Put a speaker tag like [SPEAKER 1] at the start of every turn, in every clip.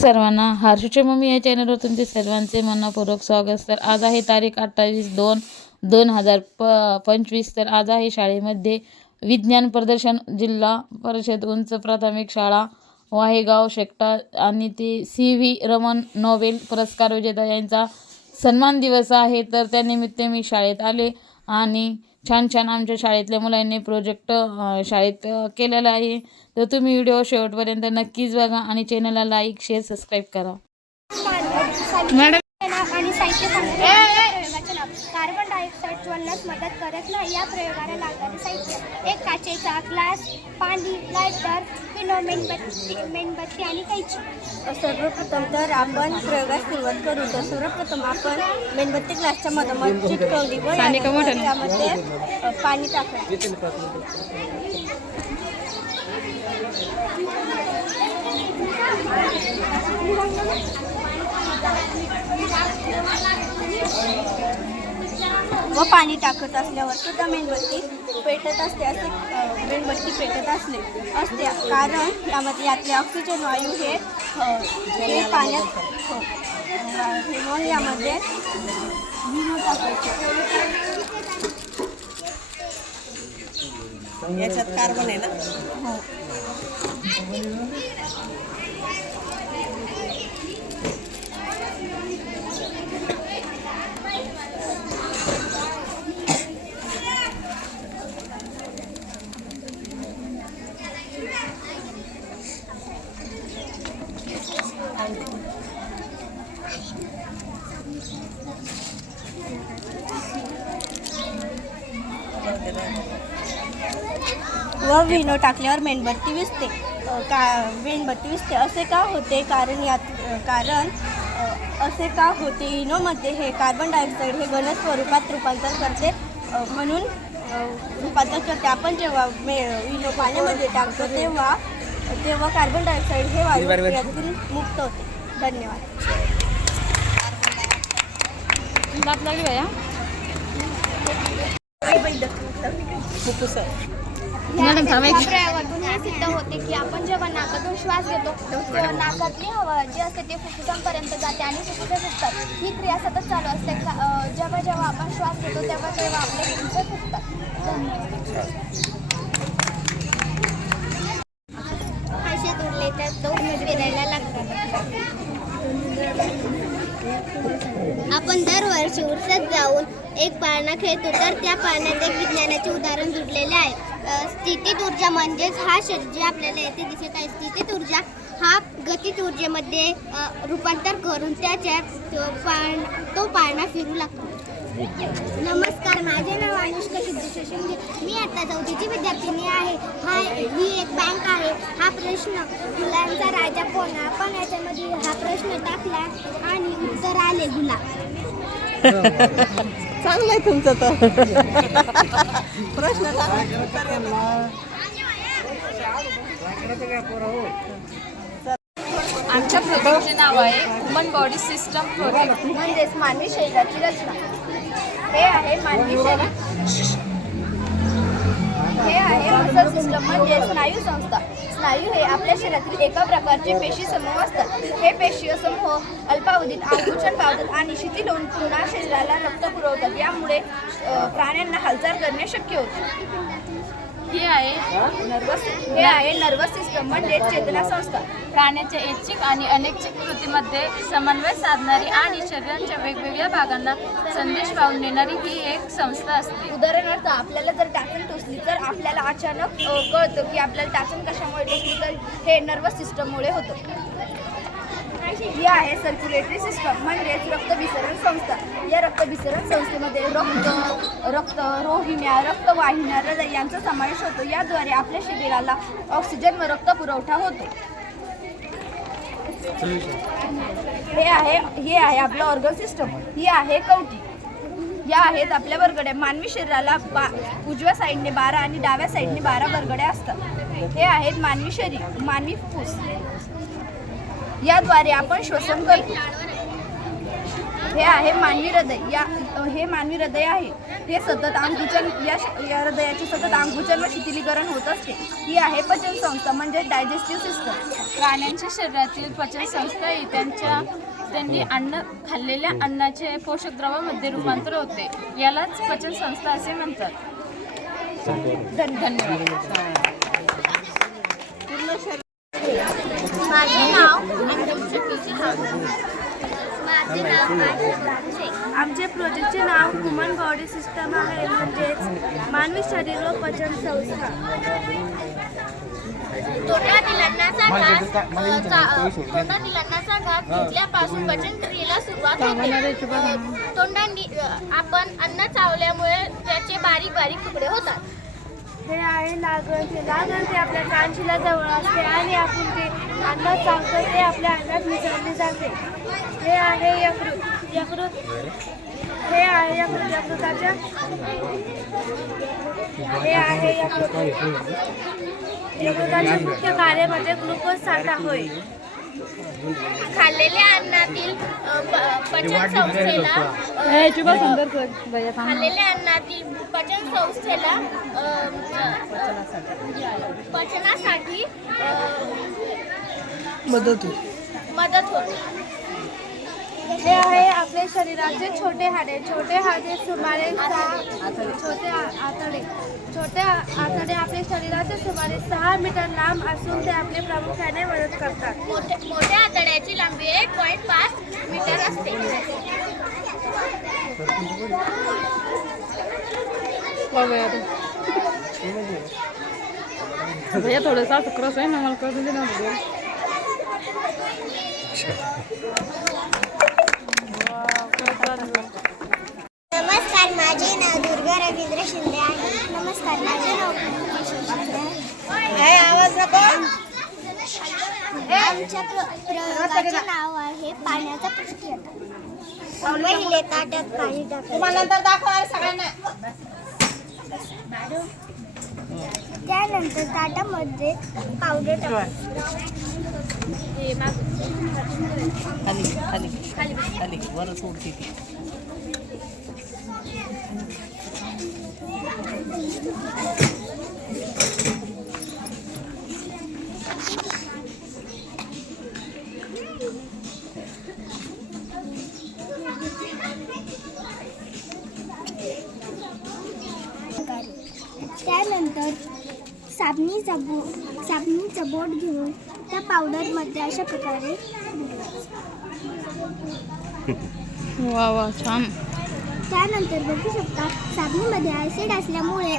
[SPEAKER 1] सर्वांना. हर्षूच्या मम्मी या चॅनलवर तुमचे सर्वांचे मनपूर्वक स्वागत. तर आज आहे तारीख अठ्ठावीस दोन दोन हजार प पंचवीस. तर आज आहे शाळेमध्ये विज्ञान प्रदर्शन जिल्हा परिषद उंच प्राथमिक शाळा वाहेगाव शेकटा आणि ते सी व्ही रमन नोबेल पुरस्कार विजेता यांचा सन्मान दिवस आहे. तर त्यानिमित्त मी शाळेत आले आणि छान छान आमच्या शाळेतल्या मुलांनी प्रोजेक्ट शाळेत केलेला आहे. तर तुम्ही व्हिडिओ शेवटपर्यंत नक्कीच बघा आणि चॅनलला लाईक शेअर सबस्क्राईब करा.
[SPEAKER 2] मॅडम आणि साहित्य संग्रह प्रयोगाचे नाव कार्बन ज्वलनास मदत करत नाही. या प्रयोगाला लागणारे साहित्य. एक काचेचा ग्लास पाणी लायटर पिनो मेणबत्ती मेणबत्ती आणि कैची.
[SPEAKER 3] सर्वप्रथम तर आपण प्रयोगास सुरुवात करू. तर सर्वप्रथम आपण मेणबत्ती ग्लासच्या मधोमध चिटकवली. व त्यामध्ये पाणी टाकायचे व पाणी टाकत असल्यावर सुद्धा मेणबत्ती पेटत असते असे मेणबत्ती पेटत असले असते. कारण यामध्ये यातले ऑक्सिजन वायू हे हे पाण्यात हो. हे यामध्ये टाकायचे.
[SPEAKER 4] याच्यात कार्बन आहे ना?
[SPEAKER 3] व विनो टाकल्यावर मेणबत्ती विसते. का मेणबत्ती विसते. असे का होते? कारण यात कारण असे का होते? इनोमध्ये हे कार्बन डायऑक्साईड हे घन स्वरूपात रूपांतर करते. म्हणून रूपांतर करते. आपण जेव्हा मे इनो पाण्यामध्ये टाकतो तेव्हा तेव्हा कार्बन डायऑक्साईड हे वायू मुक्त होते. धन्यवाद.
[SPEAKER 1] दात लागली बाया
[SPEAKER 2] प्रयोगातून हे सिद्ध होते की आपण जेव्हा नाकातून श्वास घेतो तेव्हा नाकातली हवा जी असते ती फुफ्फुसांपर्यंत जाते आणि फुफ्फुसे फुटतात. ही क्रिया सतत चालू असते. जेव्हा जेव्हा आपण श्वास घेतो तेव्हा तेव्हा आपले फुफ्फुसे फुटतात. धन्यवाद पैसे उरले तर तो फिरायला लागतात आपण दरवर्षी जाऊन एक पाळणा खेळतो. तर त्या पाळण्यात एक विज्ञानाचे उदाहरण जुडलेले आहे. स्थितीत ऊर्जा म्हणजेच हा शरीर जे आपल्याला येथे दिसत आहे. स्थितीत ऊर्जा हा गतित ऊर्जेमध्ये रूपांतर करून त्याच्यात तो पाळ तो पाळणा फिरू लागतो. नमस्कार माझे नाव अनुष्का सिद्धेश्वर मी आता चौथीची विद्यार्थिनी आहे. हा ही एक बँक आहे. हा प्रश्न मुलांचा राजा कोण? आपण याच्यामध्ये हा प्रश्न टाकला आणि उत्तर आले गुलाब.
[SPEAKER 4] चांगलं आहे तुमचं तर. प्रश्न.
[SPEAKER 5] आमच्या प्रोजेक्टचे नाव आहे ह्युमन बॉडी सिस्टम प्रोजेक्ट
[SPEAKER 2] म्हणजेच मानवी शरीराची रचना. हे आहे मानवी शरीर. हे आहे मसल सिस्टम म्हणजे स्नायू संस्था. स्नायू हे आपल्या शरीरातील एका प्रकारचे पेशी समूह असतात. हे पेशी समूह अल्पावधीत आकुचन पावतात आणि शिथिल होऊन पुन्हा शरीराला रक्त पुरवतात. यामुळे प्राण्यांना हालचाल करणे शक्य होते.
[SPEAKER 5] ही आहे
[SPEAKER 2] नर्वस हे आहे नर्वस सिस्टम म्हणजे चेतना संस्था.
[SPEAKER 5] प्राण्याच्या ऐच्छिक आणि अनैच्छिक कृतीमध्ये समन्वय साधणारी आणि शरीराच्या वेगवेगळ्या भागांना संदेश पाहून देणारी ही एक संस्था असते.
[SPEAKER 2] उदाहरणार्थ आपल्याला जर टाचण टोचली तर आपल्याला अचानक कळतं की आपल्याला टाचण कशामुळे टोचली तर हे नर्वस सिस्टममुळे होतं. ही आहे सर्क्युलेटरी सिस्टम म्हणजेच रक्तभिसरण संस्था. या रक्तभिसरण संस्थेमध्ये रक्त रक्त रोहिण्या रक्तवाहिन्या हृदय यांचा समावेश होतो. याद्वारे आपल्या शरीराला ऑक्सिजन व रक्त पुरवठा होतो. हे आहे हे आहे आपलं ऑर्गन सिस्टम ही आहे कवटी या आहेत आपल्या बरगड्या. मानवी शरीराला बा उजव्या साईडने बारा आणि डाव्या साईडने बारा बरगड्या असतात. हे आहेत मानवी शरीर मानवी फुफ्फुस याद्वारे आपण श्वसन करतो. हे आहे मानवी हृदय. या हे मानवी हृदय आहे.
[SPEAKER 6] हे सतत आंकुचन या श- या हृदयाचे सतत आंकुचन व शिथिलीकरण होत असते. ही आहे पचन संस्था म्हणजे डायजेस्टिव्ह सिस्टम.
[SPEAKER 5] प्राण्यांच्या शरीरातील पचन संस्था ही त्यांच्या त्यांनी अन्न खाल्लेल्या अन्नाचे पोषक द्रव्यामध्ये रूपांतर होते. यालाच पचन संस्था असे म्हणतात. धन- धन्यवाद
[SPEAKER 7] नाव माझे नाव? माझे
[SPEAKER 6] आमचे प्रोजेक्टचे नाव ह्युमन बॉडी सिस्टम आहे म्हणजेच मानवी शरीर व पचन संस्था.
[SPEAKER 7] घास घास घेतल्यापासून पचन क्रियेला सुरुवात होते? तोंडांनी आपण अन्न चावल्यामुळे त्याचे बारीक बारीक तुकडे होतात.
[SPEAKER 6] हे आहे लागण लागण ते आपल्या कानशिला जवळ असते आणि आपण ते अन्न चावतो ते आपल्या अन्नात मिसळले जाते. हे आहे यकृत. यकृत हे आहे यकृत. यकृताच्या हे आहे यकृत. यकृताच्या मुख्य कार्य म्हणजे ग्लुकोज साठा होय.
[SPEAKER 7] खाल्लेल्या अन्नातील पचन संस्थेला खाल्लेल्या अन्नातील पचन संस्थेला पचनासाठी
[SPEAKER 4] मदत
[SPEAKER 7] मदत होते.
[SPEAKER 6] हे आहे आपल्या शरीराचे छोटे हाडे. छोटे हाडे सुमारे छोटे आतडे. छोटे आतडे आपल्या शरीराचे सुमारे सहा मीटर लांब असून ते आपले प्रामुख्याने मदत करतात.
[SPEAKER 7] मोठ्या मोठ्या आतड्याची लांबी एक पॉईंट पाच मीटर असते.
[SPEAKER 8] भैया थोडंसं असं क्रॉस आहे ना मला कळून दे ना video.
[SPEAKER 7] नमस्कार माझे नाव दुर्गा रवींद्र शिंदे आहे. नमस्कार माझे नाव आमच्या प्रयोगाचे आहे पाण्याचा प्रश्न पहिले पाणी
[SPEAKER 4] सगळ्यांना.
[SPEAKER 7] त्यानंतर ताटामध्ये पावडर टाकायची
[SPEAKER 4] खाली खाली खाली. वर सोडते ती.
[SPEAKER 7] त्यानंतर साबणीचा बो साबणीचं बोट घेऊन त्या पावडरमध्ये अशा प्रकारे
[SPEAKER 8] वा वा छान.
[SPEAKER 7] त्यानंतर बघू शकता साबणीमध्ये ॲसिड असल्यामुळे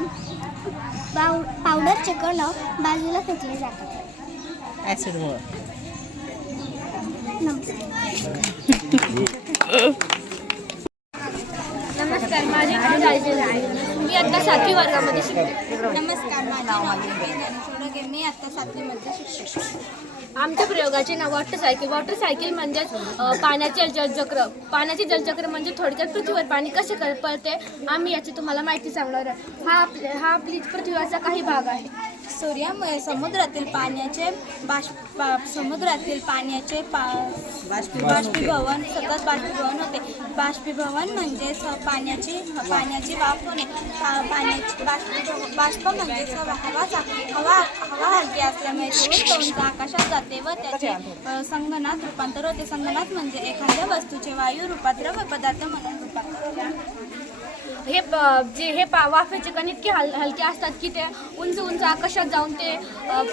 [SPEAKER 7] पाव पावडरचे कण बाजूला फेकले जातात.
[SPEAKER 4] ॲसिडमुळं
[SPEAKER 7] नमस्कार. माझे नाव आहे. मी आता सातवी वर्गामध्ये शिकते. नमस्कार माझे नाव आहे मी आता सातवीमध्ये शिकते
[SPEAKER 2] आमच्या प्रयोगाचे नाव वॉटर सायकल वॉटर सायकल म्हणजेच पाण्याचे जलचक्र. पाण्याचे जलचक्र म्हणजे थोडक्यात पृथ्वीवर पाणी कसे पळते पडते आम्ही याची तुम्हाला माहिती सांगणार आहे. हा आपल्या हा आपली पृथ्वीवरचा काही भाग आहे.
[SPEAKER 6] सूर्यामुळे समुद्रातील पाण्याचे बाष्प समुद्रातील पाण्याचे पा बाष्पीभवन सतत बाष्पीभवन होते. बाष्पीभवन म्हणजे स पाण्याची पाण्याची वाफ होणे. पा- पाण्याची बाष्पीभवन बाष्प म्हणजे स हवाचा हवा हवा हलकी असल्यामुळे ती आकाशात जाते व त्याचे संगणात रूपांतर होते. संगणात म्हणजे एखाद्या वस्तूचे वायू रूपात द्रव पदार्थ म्हणून रूपांतर.
[SPEAKER 2] हे प- जे हे पा वाफेचे कण इतके हल हलके असतात की ते उंच उंच आकाशात जाऊन ते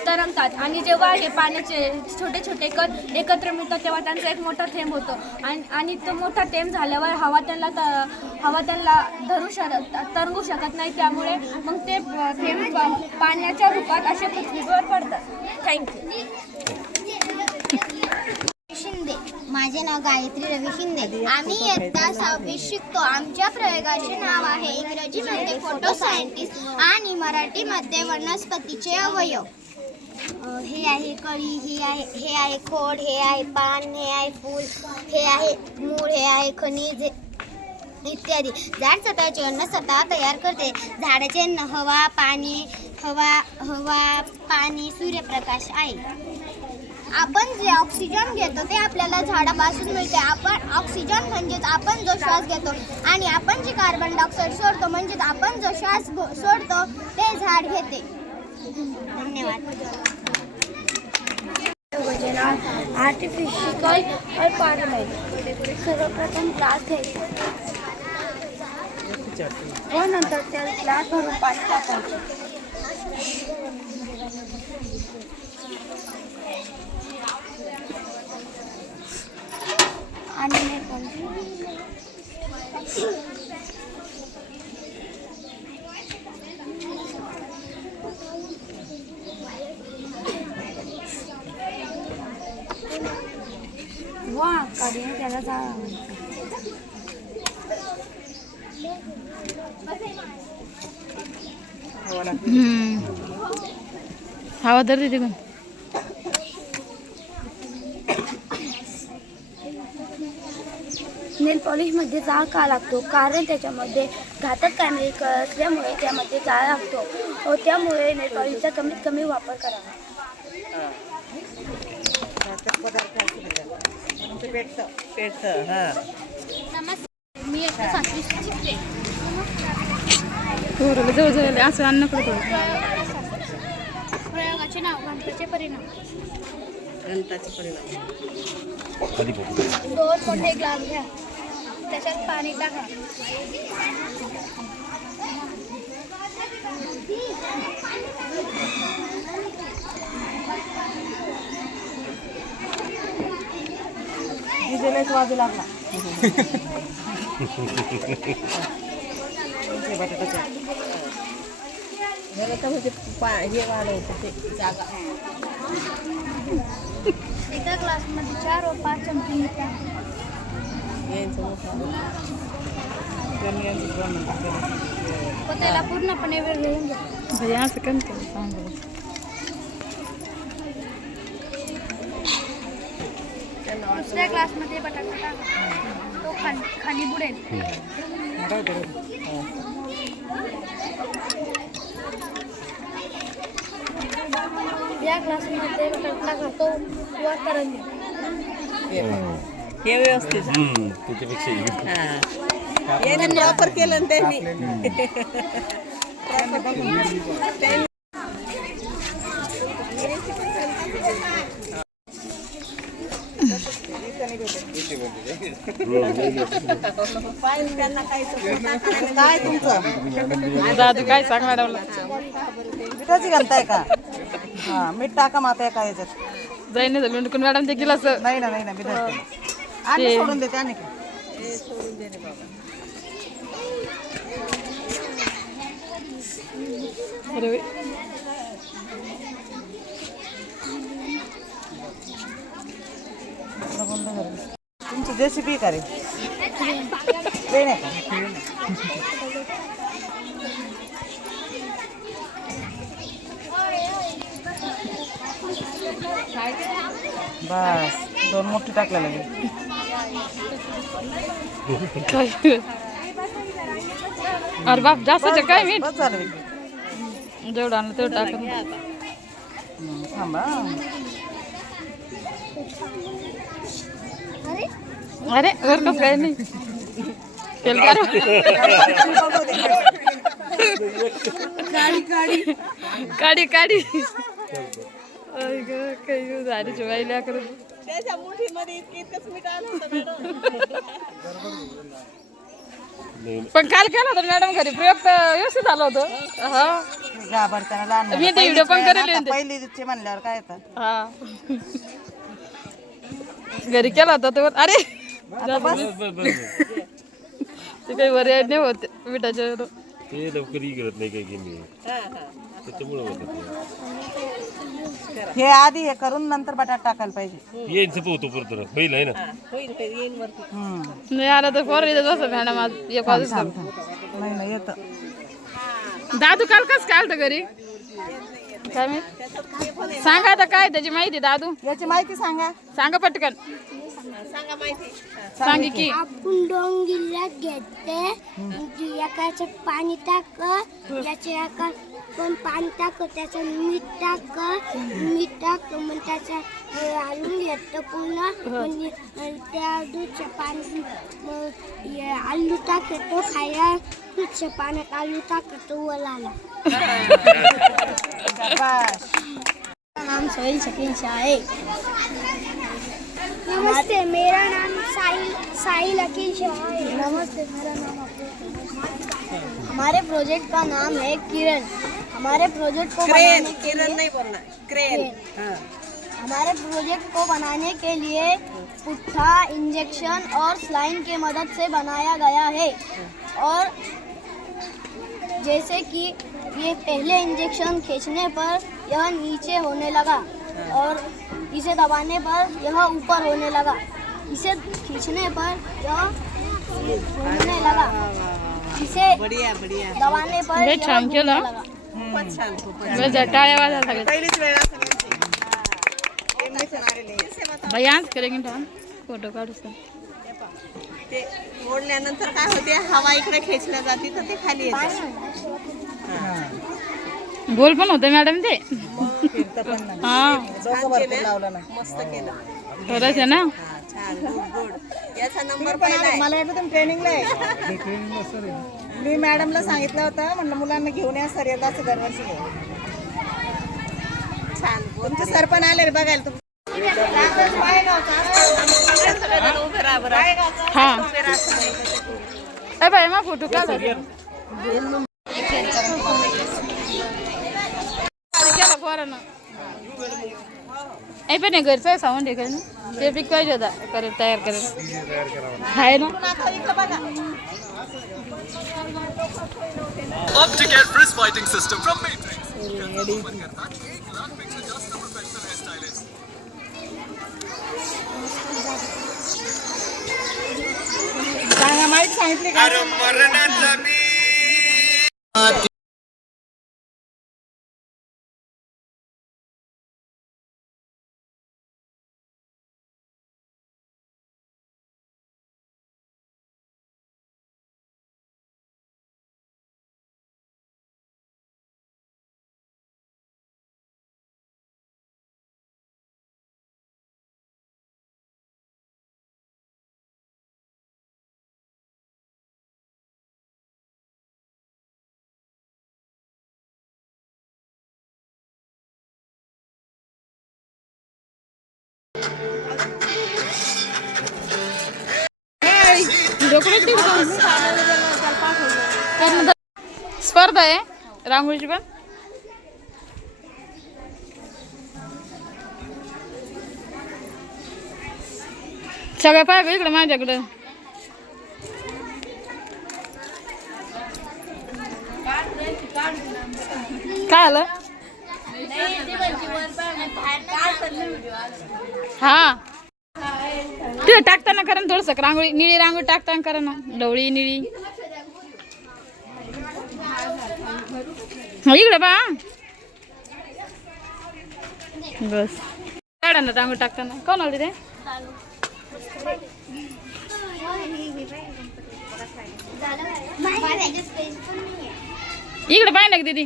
[SPEAKER 2] तरंगतात. आणि जेव्हा हे पाण्याचे छोटे छोटे कण एकत्र मिळतात तेव्हा त्यांचा एक मोठा थेंब होतो. आणि आणि तो मोठा थेंब झाल्यावर हवा त्यांना त- हवा त्यांना धरू शकत तरंगू शकत नाही. त्यामुळे मग ते थेंब पाण्याच्या रूपात असे पृथ्वीवर पडतात. थँक्यू
[SPEAKER 7] शिंदे माझे नाव गायत्री रवी शिंदे. आम्ही इयत्ता सहावीत शिकतो. आमच्या प्रयोगाचे नाव आहे इंग्रजीमध्ये फोटो सायंटिस्ट आणि मराठीमध्ये वनस्पतीचे अवयव. हे आहे कळी हे आहे हे आहे खोड हे आहे पान हे आहे फूल हे आहे मूळ हे आहे खनिज हे- इत्यादी. झाड स्वतःचे अन्न स्वतः तयार करते. झाडाचे अन्न हवा पाणी हवा हवा पाणी सूर्यप्रकाश आहे आपण जे ऑक्सिजन घेतो ते आपल्याला झाडापासून मिळते आपण ऑक्सिजन म्हणजेच आपण जो श्वास घेतो. आणि आपण जे कार्बन डायऑक्साईड सोडतो म्हणजेच आपण जो श्वास सोडतो ते झाड घेते. धन्यवाद.
[SPEAKER 2] आर्टिफिशियल पार्लमेंट सर्वप्रथम ग्लास घ्यायचा व नंतर त्या ग्लास भरून पाणी टाकायचं आणि नाही वा काढीने त्याला जा.
[SPEAKER 8] हवा धर तिथे
[SPEAKER 2] नेल पॉलिशमध्ये जाळ का लागतो? कारण त्याच्यामध्ये घातक केमिकल असल्यामुळे त्यामध्ये जाळ लागतो. व त्यामुळे नेल पॉलिशचा कमीत कमी वापर करावा.
[SPEAKER 4] पेटतं पेटतं हां.
[SPEAKER 7] मी आता सातवी
[SPEAKER 8] जवळ जवळ असं अन्न करतो
[SPEAKER 7] प्रयोगाचे नाव गणपतीचे परिणाम.
[SPEAKER 4] गणताचे परिणाम.
[SPEAKER 7] दोन मोठे ग्लास घ्या. त्याच्यात पाणी टाका.
[SPEAKER 4] डिझेलच वाजू लागला. ह्याला तर म्हणजे पा हे वाढवतं ते जागा
[SPEAKER 7] एका ग्लासमध्ये चार व पाच चमचे मीठ टाका.
[SPEAKER 4] यांचं मोठं कमी यांचं प्रमाण.
[SPEAKER 7] व त्याला पूर्णपणे घ्या
[SPEAKER 8] असं करतो सांग
[SPEAKER 7] दुसऱ्या ग्लासमध्ये बटाटा टाका तो खाली खाली बुडेल. या ग्लासमध्ये बटाटा टाका तो
[SPEAKER 4] हे हे व्यवस्थित.
[SPEAKER 9] त्याच्यापेक्षा
[SPEAKER 4] हां. याने प्रॉपर केलं त्यांनी पाहिलं त्यांना काय काय तुमचं
[SPEAKER 8] दादू काय सांग मॅडमला
[SPEAKER 4] मिठाची घालताय का? हा मीठ टाका माता एका याच्यात
[SPEAKER 8] जाईन लुंडकून मॅडम ते गेलं असं
[SPEAKER 4] नाही ना नाही ना बिघडते आणि सोडून देते आणि
[SPEAKER 8] अरे
[SPEAKER 4] जेसीबी का रे ट्रेन आहे का बस दोन मोठी टाकल्या लागेल
[SPEAKER 8] काय अरे बाप जास्त काय
[SPEAKER 4] विकी.
[SPEAKER 8] जेवढं आणलं तेवढं टाकत
[SPEAKER 4] हं, थांबा.
[SPEAKER 8] अरे वर कसं काय नाही काढ. काढी. काही झाडीची वाईल्या करत
[SPEAKER 4] त्याच्या मुठीमध्ये इतकी इतकंच मीठ आलं होतं मॅडम
[SPEAKER 8] पण काल केला होता मॅडम घरी प्रयोग तर व्यवस्थित आलं होतं. हा.
[SPEAKER 4] घाबरताना लहान
[SPEAKER 8] मी ते व्हिडिओ पण करेल
[SPEAKER 4] आता
[SPEAKER 8] ते.
[SPEAKER 4] पहिलीचे म्हणल्यावर काय येतं?
[SPEAKER 8] हा. घरी केला होता तो अरे! ते काही पर्याय नाही होत मिठाच्या
[SPEAKER 9] ते लवकर करत नाही काही त्याच्यामुळे होतं
[SPEAKER 4] हे आधी हे करून नंतर बटाटा टाकायला पाहिजे.
[SPEAKER 9] पोहतो परत होईल आहे ना.
[SPEAKER 8] नाही आला तर फोर येत असं मॅडम आज एक
[SPEAKER 4] थांब. नाही नाही येतं.
[SPEAKER 8] दादू काल कस काय आलतं घरी? काय सांगा आता काय त्याची माहिती दादू.
[SPEAKER 4] याची माहिती सांगा.
[SPEAKER 8] सांगा पटकन. सांगे की.
[SPEAKER 7] आपण डोंगिला घेते एकाचं पाणी टाक याचे एका
[SPEAKER 10] आपण पाणी टाक त्याचं मीठ टाक मीठ टाक मग त्याच्या आलू येतं पूर्ण. म्हणजे त्या दूधच्या पाणी हे आलू टाक तो खायला दूधच्या पाण्यात आलू टाक तो वलाला नाम सोहेल शकील शाह है नमस्ते मेरा नाम साहिल साहिल अकील शाह है। नमस्ते मेरा नाम हमारे प्रोजेक्ट का नाम है किरण। हमारे प्रोजेक्ट को बनाने के लिए
[SPEAKER 4] नहीं बोलना क्रेन
[SPEAKER 10] हमारे प्रोजेक्ट को बनाने के लिए पुट्ठा इंजेक्शन और स्लाइन के मदद से बनाया गया है। और जैसे कि ये पहले इंजेक्शन खींचने पर यह नीचे होने लगा। और इसे दबाने पर यह ऊपर होने लगा। इसे खींचने पर यह होने लगा। इसे
[SPEAKER 4] बढ़िया बढ़िया।
[SPEAKER 10] दबाने पर
[SPEAKER 8] लय
[SPEAKER 10] यह
[SPEAKER 8] छान
[SPEAKER 10] घूमने
[SPEAKER 8] केलं.
[SPEAKER 10] लगा।
[SPEAKER 4] खूपच छान खूपच
[SPEAKER 8] बस टाळ्या वाजा सगळ्या
[SPEAKER 4] पहिलीच वेळा सगळ्यांची एमएसएन आलेले
[SPEAKER 8] बाई आज करेंगे ना फोटो काढू सर
[SPEAKER 4] ते ओढल्यानंतर काय होते? हवा इकडे खेचल्या जाते तर ते खाली येते.
[SPEAKER 8] गोल पण होतं मॅडम ते. हा.
[SPEAKER 4] मस्त केलं
[SPEAKER 8] खरंच आहे ना?
[SPEAKER 4] छान गुड गुड याचा नंबर पहिला आहे. मला वाटलं तुम्ही ट्रेनिंगला आहे मी मॅडमला सांगितलं होतं म्हणलं मुलांना घेऊन या सर येतात दरवर्षी छान. तुमचे सर पण आले रे बघायला. तुम्ही सगळेजण उभे राहा बरं.
[SPEAKER 8] हा. ए बाई मग फोटो पण का ते पिक पाहिजे होता करत तयार करत आहे ना.
[SPEAKER 4] आता इकडं बघा
[SPEAKER 11] Optical Frizz Fighting System from Matrix.
[SPEAKER 4] सांगा माहिती सांगितली का?
[SPEAKER 8] स्पर्धा आहे. रांगोळीची पण. सगळ्या पाहिजे इकडं इकडे माझ्याकडं. काय आलं? हा. ते टाकताना करा ना थोडस रांगोळी निळी रांगोळी टाकताना करा ना. डवळी निळी. हो, हा, इकडे बा बस. काढा ना रांगोळी टाकताना. कोण आली ते इकडे पाहिजे ना दीदी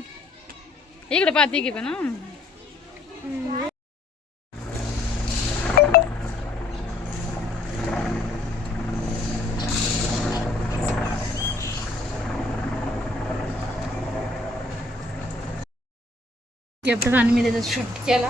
[SPEAKER 8] इकडे पाहते की पण हा. आणि मी त्याचा शूट केला.